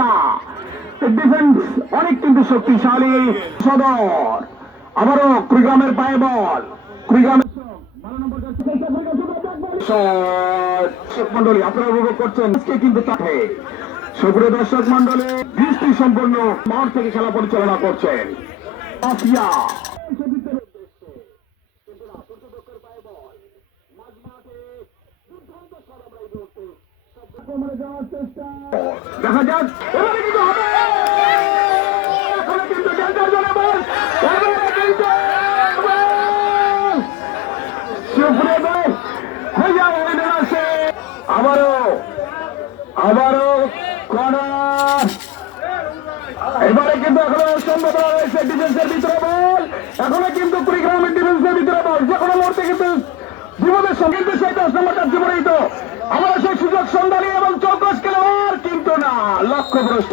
না। ডিফেন্স অনেক কিন্তু শক্তিশালী। সদর আবারও কুড়িগ্রামের পায়ে বল। কুড়িগ্রামের দর্শক মন্ডলী আপনারা উপভোগ করছেন কিন্তু তাকে সুপ্রিয় দর্শক মন্ডলী দৃষ্টি সম্পন্ন মাঠ থেকে খেলা পরিচালনা করছেন আফিয়া। দেখা যাক এবারে কিন্তু হবে। এখনো কিন্তু ডেঞ্জার জোনে বল। এবারে কিন্তু সুপ্রিয় দর্শক হয়ে যাবে আসে আবারও কর্নার। এবারে কিন্তু এখনো সম্ভাবনা রয়েছে ডিফেন্সের ভিতরে বল। এখনো কিন্তু কুড়িগ্রামের ডিফেন্সের ভিতরে বল। যে কোনো মুহূর্তে কিন্তু জীবনের সঙ্গে কিন্তু সেই 10 নম্বরটা জীবনীত আমরা সেই সুযোগ সন্ধানী এবং চৌকস খেলোয়াড় কিন্তু না লক্ষ্যভ্রষ্ট।